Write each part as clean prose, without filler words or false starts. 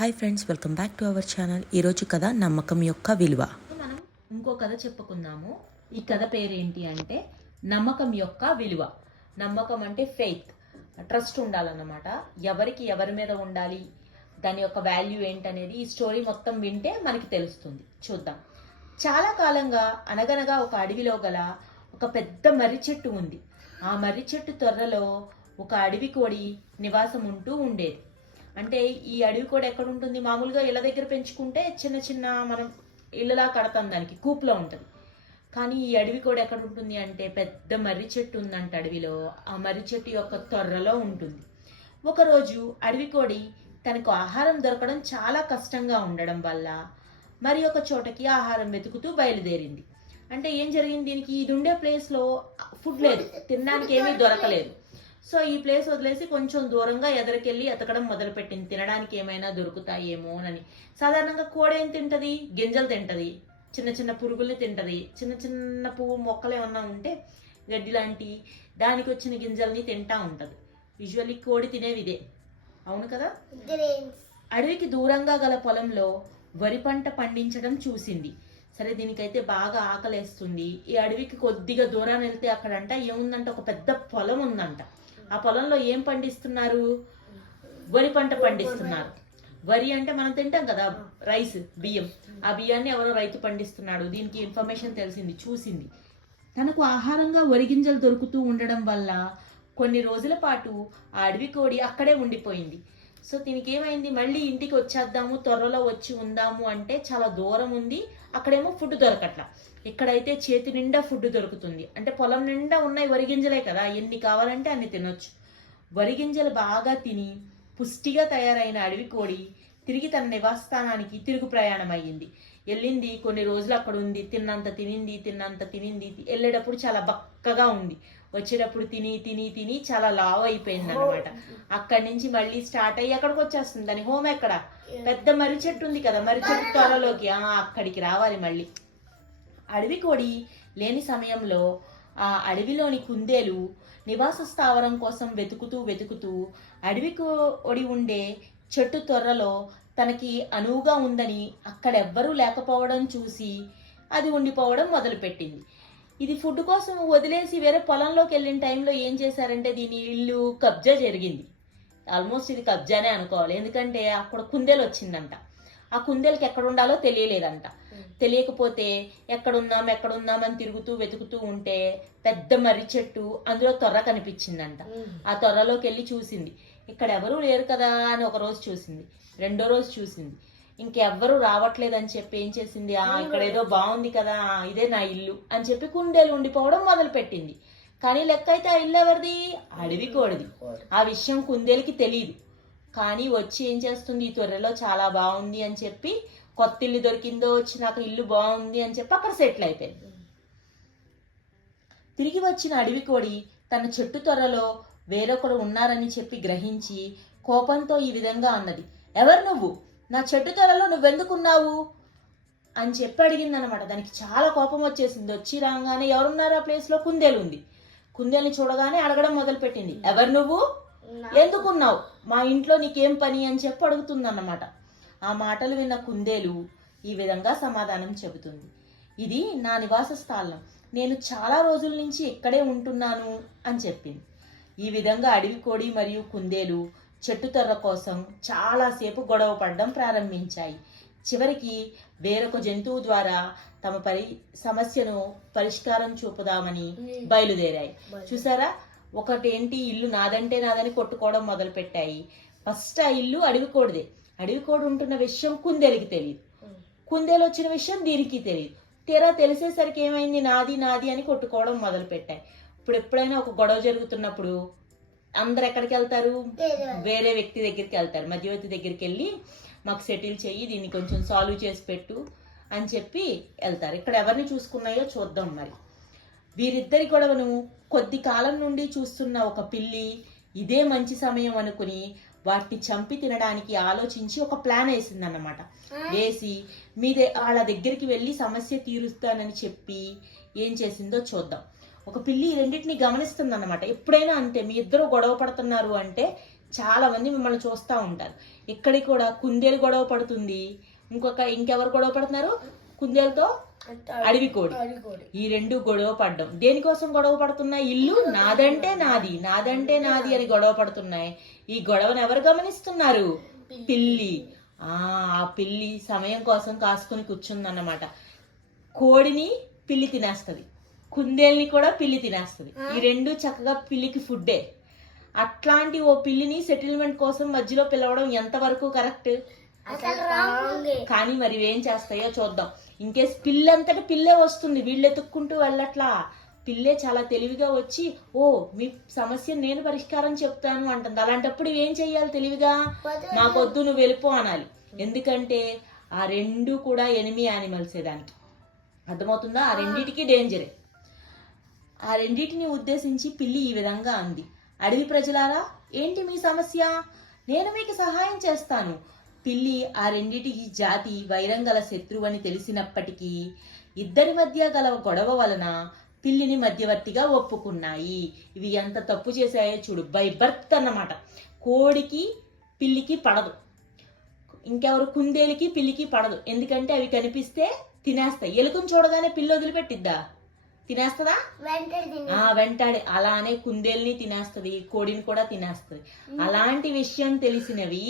Hi friends, welcome back to our channel. ఈరోజు కథ నమ్మకం యొక్క విలువ. మనం ఇంకో కథ చెప్పుకుందాము. ఈ కథ పేరేంటి అంటే నమ్మకం యొక్క విలువ. నమ్మకం అంటే ఫెయిత్, ట్రస్ట్ ఉండాలన్నమాట. ఎవరికి ఎవరి మీద ఉండాలి, దాని యొక్క వాల్యూ ఏంటనేది ఈ స్టోరీ మొత్తం వింటే మనకి తెలుస్తుంది. చూద్దాం. చాలా కాలంగా అనగనగా ఒక అడవిలో గల ఒక పెద్ద మర్రి చెట్టు ఉంది. ఆ మర్రి చెట్టు తొర్రలో ఒక అడవి కోడి నివాసం ఉంటూ ఉండేది. అంటే ఈ అడవి కూడా ఎక్కడ ఉంటుంది, మామూలుగా ఇళ్ళ దగ్గర పెంచుకుంటే చిన్న చిన్న మనం ఇళ్ళలా కడతాం, దానికి కూపులో ఉంటుంది. కానీ ఈ అడవి కూడా ఎక్కడ ఉంటుంది అంటే పెద్ద మర్రి చెట్టు ఉందంట అడవిలో. ఆ మర్రి చెట్టు యొక్క తొర్రలో ఉంటుంది. ఒకరోజు అడవి కోడి తనకు ఆహారం దొరకడం చాలా కష్టంగా ఉండడం వల్ల మరి ఒక చోటకి ఆహారం వెతుకుతూ బయలుదేరింది. అంటే ఏం జరిగింది, దీనికి ఇది ఉండే ప్లేస్లో ఫుడ్ లేదు, తినడానికి ఏమీ దొరకలేదు. సో ఈ ప్లేస్ వదిలేసి కొంచెం దూరంగా ఎదరికెళ్ళి ఎతకడం మొదలుపెట్టింది, తినడానికి ఏమైనా దొరుకుతాయేమోనని. సాధారణంగా కోడి ఏం తింటది, గింజలు తింటది, చిన్న చిన్న పురుగుల్ని తింటది, చిన్న చిన్న పువ్వు మొక్కలు ఏమన్నా ఉంటే గడ్డి లాంటి దానికి వచ్చిన గింజల్ని తింటా ఉంటది. యూజువల్లీ కోడి తినేవి ఇదే, అవును కదా. అడవికి దూరంగా గల పొలంలో వరి పంట పండించడం చూసింది. సరే, దీనికైతే బాగా ఆకలేస్తుంది. ఈ అడవికి కొద్దిగా దూరాన్ని వెళ్తే అక్కడంట ఏముందంట, ఒక పెద్ద పొలం ఉందంట. ఆ పొలంలో ఏం పండిస్తున్నారు, వరి పంట పండిస్తున్నారు. వరి అంటే మనం తింటాం కదా, రైస్, బియ్యం. ఆ బియ్యాన్ని ఎవరో రైతు పండిస్తున్నాడు. దీనికి ఇన్ఫర్మేషన్ తెలిసింది, చూసింది. తనకు ఆహారంగా వరి గింజలు దొరుకుతూ ఉండడం వల్ల కొన్ని రోజుల పాటు ఆ అడవి కోడి అక్కడే ఉండిపోయింది. సో దీనికి ఏమైంది, మళ్ళీ ఇంటికి వచ్చేద్దాము, త్వరలో వచ్చి ఉందాము అంటే చాలా దూరం ఉంది, అక్కడేమో ఫుడ్ దొరకట్లా. ఇక్కడైతే చేతి నిండా ఫుడ్ దొరుకుతుంది. అంటే పొలం నిండా ఉన్నాయి వరి గింజలే కదా, ఎన్ని కావాలంటే అన్ని తినొచ్చు. వరి గింజలు బాగా తిని పుష్టిగా తయారైన అడవి కోడి తిరిగి తన నివాసస్థానానికి తిరుగు ప్రయాణం అయ్యింది. వెళ్ళింది, కొన్ని రోజులు అక్కడ ఉంది, తిన్నంత తినింది. వెళ్ళేటప్పుడు చాలా బక్కగా ఉంది, వచ్చేటప్పుడు తిని తిని తిని చాలా లావ్ అయిపోయింది అనమాట. అక్కడి నుంచి మళ్ళీ స్టార్ట్ అయ్యి ఎక్కడికి వచ్చేస్తుంది, దాని హోమ్ ఎక్కడ, పెద్ద మర్రి చెట్టు ఉంది కదా, మర్రి చెట్టు త్వరలోకి అక్కడికి రావాలి. మళ్ళీ అడవి కోడి లేని సమయంలో ఆ అడవిలోని కుందేలు నివాస స్థావరం కోసం వెతుకుతూ అడవి కోడి ఉండే చెట్టు త్వరలో తనకి అనువుగా ఉందని అక్కడెవ్వరూ లేకపోవడం చూసి అది ఉండిపోవడం మొదలుపెట్టింది. ఇది ఫుడ్ కోసం వదిలేసి వేరే పొలంలోకి వెళ్ళిన టైంలో ఏం చేశారంటే దీని ఇల్లు కబ్జా జరిగింది. ఆల్మోస్ట్ ఇది కబ్జానే అనుకోవాలి, ఎందుకంటే అక్కడ కుందేలు వచ్చిందంట. ఆ కుందేలకి ఎక్కడ ఉండాలో తెలియలేదంట. తెలియకపోతే ఎక్కడున్నామని వెతుకుతూ ఉంటే పెద్ద మర్రి చెట్టు, అందులో తొర్ర కనిపించిందంట. ఆ తొర్రలోకి వెళ్ళి చూసింది, ఇక్కడ ఎవరూ లేరు కదా అని ఒక రోజు చూసింది, రెండో రోజు చూసింది, ఇంకెవ్వరూ రావట్లేదని చెప్పి ఏం చేసింది, ఇక్కడ ఏదో బాగుంది కదా, ఇదే నా ఇల్లు అని చెప్పి కుందేలు ఉండిపోవడం మొదలు పెట్టింది. కానీ లెక్క అయితే ఆ ఇల్లు ఎవరిది, అడవి కోడిది. ఆ విషయం కుందేలుకి తెలియదు. కానీ వచ్చి ఏం చేస్తుంది, ఈ తొర్రెలో చాలా బాగుంది అని చెప్పి, కొత్త ఇల్లు దొరికిందో వచ్చి నాకు ఇల్లు బాగుంది అని చెప్పి అక్కడ సెటిల్ అయిపోయింది. తిరిగి వచ్చిన అడవి కోడి తన చెట్టు తొర్రలో వేరొకరు ఉన్నారని చెప్పి గ్రహించి కోపంతో ఈ విధంగా అన్నది, ఎవరు నువ్వు, నా చెట్టు తొర్రలో నువ్వెందుకున్నావు అని చెప్పి అడిగింది అనమాట. దానికి చాలా కోపం వచ్చేసింది. వచ్చి రాగానే ఎవరున్నారు ఆ ప్లేస్ లో, కుందేలు ఉంది. కుందేలుని చూడగానే అడగడం మొదలు పెట్టింది, ఎవరు నువ్వు, ఎందుకున్నావు, మా ఇంట్లో నీకేం పని అని చెప్పి అడుగుతుంది అన్నమాట. ఆ మాటలు విన్న కుందేలు ఈ విధంగా సమాధానం చెబుతుంది, ఇది నా నివాస స్థలం, నేను చాలా రోజుల నుంచి ఇక్కడే ఉంటున్నాను అని చెప్పింది. ఈ విధంగా అడవి కోడి మరియు కుందేలు చెట్టు తొర్ర కోసం చాలాసేపు గొడవ పడడం ప్రారంభించాయి. చివరికి వేరొక జంతువు ద్వారా తమ సమస్యను పరిష్కారం చూపుదామని బయలుదేరాయి. చూసారా, ఒకటేంటి, ఇల్లు నాదని కొట్టుకోవడం మొదలు పెట్టాయి. ఫస్ట్ ఆ ఇల్లు అడవి కోడిదే. అడవి కోడి ఉంటున్న విషయం కుందేలుకి తెలియదు, కుందేలు వచ్చిన విషయం దీనికి తెలియదు. తీరా తెలిసేసరికి ఏమైంది, నాది అని కొట్టుకోవడం మొదలు పెట్టాయి. ఇప్పుడు ఎప్పుడైనా ఒక గొడవ జరుగుతున్నప్పుడు అందరు ఎక్కడికి వెళ్తారు, వేరే వ్యక్తి దగ్గరికి వెళ్తారు, మధ్యవర్తి దగ్గరికి వెళ్ళి మాకు సెటిల్ చెయ్యి, దీన్ని కొంచెం సాల్వ్ చేసి పెట్టు అని చెప్పి వెళ్తారు. ఇక్కడ ఎవరిని చూసుకున్నాయో చూద్దాం. మరి వీరిద్దరి గొడవను కొద్ది కాలం నుండి చూస్తున్న ఒక పిల్లి ఇదే మంచి సమయం అనుకుని వాటిని చంపి తినడానికి ఆలోచించి ఒక ప్లాన్ వేసిందన్నమాట. వేసి వాళ్ళ దగ్గరికి వెళ్ళి సమస్య తీరుస్తానని చెప్పి ఏం చేసిందో చూద్దాం. ఒక పిల్లి రెండింటిని గమనిస్తుంది అన్నమాట. ఎప్పుడైనా అంతే, మీ ఇద్దరు గొడవ పడుతున్నారు అంటే చాలా మంది మిమ్మల్ని చూస్తూ ఉంటారు. ఇక్కడికి కూడా కుందేలు గొడవ పడుతుంది, ఇంకెవరు గొడవ పడుతున్నారు? కుందేలుతో అడవి కోడి. ఈ రెండు గొడవ పడ్డం దేనికోసం గొడవ పడుతున్నాయి? ఇల్లు నాదంటే నాది, నాదంటే నాది అని గొడవ పడుతున్నాయి. ఈ గొడవను ఎవరు గమనిస్తున్నారు? పిల్లి. ఆ పిల్లి సమయం కోసం కాసుకుని కూర్చుందన్నమాట. కోడిని పిల్లి తినేస్తుంది, కుందేల్ని కూడా పిల్లి తినేస్తుంది. ఈ రెండు చక్కగా పిల్లికి ఫుడ్డే. అట్లాంటి ఓ పిల్లిని సెటిల్మెంట్ కోసం మధ్యలో పిలవడం ఎంతవరకు కరెక్ట్? కానీ మరి ఏం చేస్తాయో చూద్దాం. ఇంకేస్ పిల్లంతటి పిల్లే వస్తుంది, వీళ్ళు ఎత్తుక్కుంటూ వెళ్ళట్లా. పిల్లే చాలా తెలివిగా వచ్చి ఓ మీ సమస్య నేను పరిష్కారం చెప్తాను అంటుంది. అలాంటప్పుడు ఏం చెయ్యాలి? తెలివిగా మాకొద్దు నువ్వు వెళ్ళిపో అనాలి. ఎందుకంటే ఆ రెండు కూడా ఎనిమి యానిమల్సే. దానికి అర్థమవుతుందా? ఆ రెండిటికి డేంజరే. ఆ రెండింటిని ఉద్దేశించి పిల్లి ఈ విధంగా అంది, అడవి ప్రజలారా ఏంటి మీ సమస్య? నేను మీకు సహాయం చేస్తాను. పిల్లి ఆ రెండిటికి జాతి వైరం గల శత్రువు అని తెలిసినప్పటికీ ఇద్దరి మధ్య గల గొడవ వలన పిల్లిని మధ్యవర్తిగా ఒప్పుకున్నాయి. ఇవి ఎంత తప్పు చేశాయో చూడు. బై బర్త్ అన్నమాట. కోడికి పిల్లికి పడదు, ఇంకెవరు కుందేలికి పిల్లికి పడదు. ఎందుకంటే అవి కనిపిస్తే తినేస్తాయి. ఎలుకను చూడగానే పిల్లి వదిలిపెట్టిద్దా? తినేస్తుందా? వెంటాడి. అలానే కుందేల్ని తినేస్తుంది, కోడిని కూడా తినేస్తుంది. అలాంటి విషయం తెలిసినవి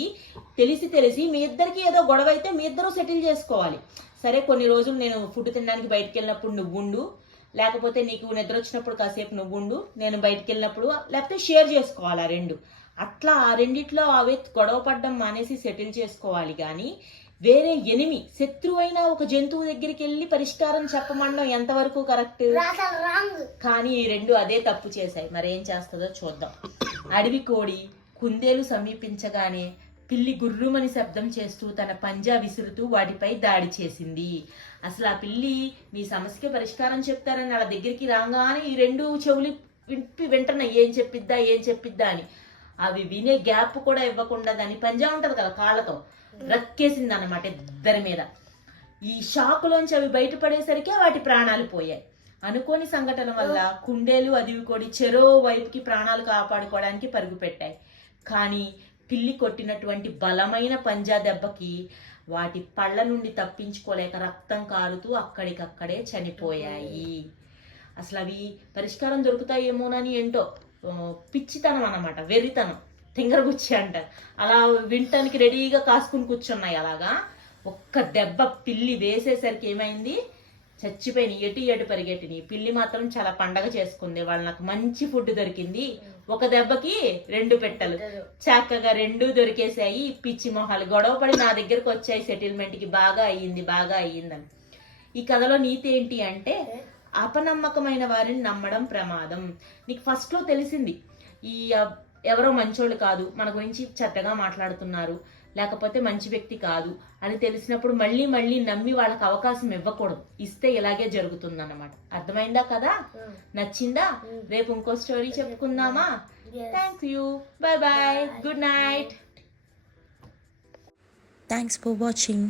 తెలిసి మీ ఇద్దరికి ఏదో గొడవ అయితే మీ ఇద్దరు సెటిల్ చేసుకోవాలి. సరే కొన్ని రోజులు నేను ఫుడ్ తినడానికి బయటకు వెళ్ళినప్పుడు నువ్వు ఉండు, లేకపోతే నీకు నిద్ర వచ్చినప్పుడు కాసేపు నువ్వు ఉండు, నేను బయటకు వెళ్ళినప్పుడు, లేకపోతే షేర్ చేసుకోవాలి. ఆ రెండు అట్లా ఆ రెండిట్లో అవి గొడవ పడ్డం మానేసి సెటిల్ చేసుకోవాలి. కానీ వేరే ఎనిమి శత్రువైన ఒక జంతువు దగ్గరికి వెళ్ళి పరిష్కారం చెప్పమనడం ఎంతవరకు కరెక్ట్? కానీ ఈ రెండు అదే తప్పు చేశాయి. మరేం చేస్తుందో చూద్దాం. అడవి కోడి కుందేలు సమీపించగానే పిల్లి గుర్రుమని శబ్దం చేస్తూ తన పంజా విసురుతూ వాటిపై దాడి చేసింది. అసలు ఆ పిల్లి మీ సమస్యకి పరిష్కారం చెప్తారని వాళ్ళ దగ్గరికి రాగానే ఈ రెండు చెవులు వింటున్నాయి, ఏం చెప్పిద్దా అని. అవి వినే గ్యాప్ కూడా ఇవ్వకుండా దాని పంజా ఉంటది కదా కాళ్ళతో రక్కేసింది అన్నమాట ఇద్దరి మీద. ఈ షాకులోంచి అవి బయటపడేసరికి వాటి ప్రాణాలు పోయాయి. అనుకోని సంఘటన వల్ల కుందేలు అడవి కోడి చెరో వైపుకి ప్రాణాలు కాపాడుకోవడానికి పరుగు పెట్టాయి. కానీ పిల్లి కొట్టినటువంటి బలమైన పంజా దెబ్బకి వాటి పళ్ళ నుండి తప్పించుకోలేక రక్తం కారుతూ అక్కడికక్కడే చనిపోయాయి. అసలు అవి పరిష్కారం దొరుకుతాయేమోనని ఏంటో పిచ్చితనం అన్నమాట, వెర్రితనం, తింగరగుచ్చి అంటారు. అలా వింటానికి రెడీగా కాసుకుని కూర్చున్నాయి. అలాగా ఒక్క దెబ్బ పిల్లి వేసేసరికి ఏమైంది? చచ్చిపోయినాయి, ఎటు పరిగెట్టినాయి. పిల్లి మాత్రం చాలా పండగ చేసుకుంది, వాళ్ళు నాకు మంచి ఫుడ్ దొరికింది. ఒక దెబ్బకి రెండు పెట్టలు చక్కగా రెండు దొరికేసాయి. పిచ్చి మొహాలు గొడవ పడి నా దగ్గరకు వచ్చాయి సెటిల్మెంట్ కి. బాగా అయ్యిందని. ఈ కథలో నీతి ఏంటి అంటే అపనమ్మకమైన వారిని నమ్మడం ప్రమాదం. నీకు ఫస్ట్ లో తెలిసింది ఈ ఎవరో మంచోళ్ళు కాదు, మన గురించి చెడ్డగా మాట్లాడుతున్నారు, లేకపోతే మంచి వ్యక్తి కాదు అని తెలిసినప్పుడు మళ్ళీ నమ్మి వాళ్ళకి అవకాశం ఇవ్వకూడదు. ఇస్తే ఇలాగే జరుగుతుందన్నమాట. అర్థమైందా కదా? నచ్చిందా? రేపు ఇంకో స్టోరీ చెప్పుకుందామా? Thank you, bye bye, good night. Thanks for watching.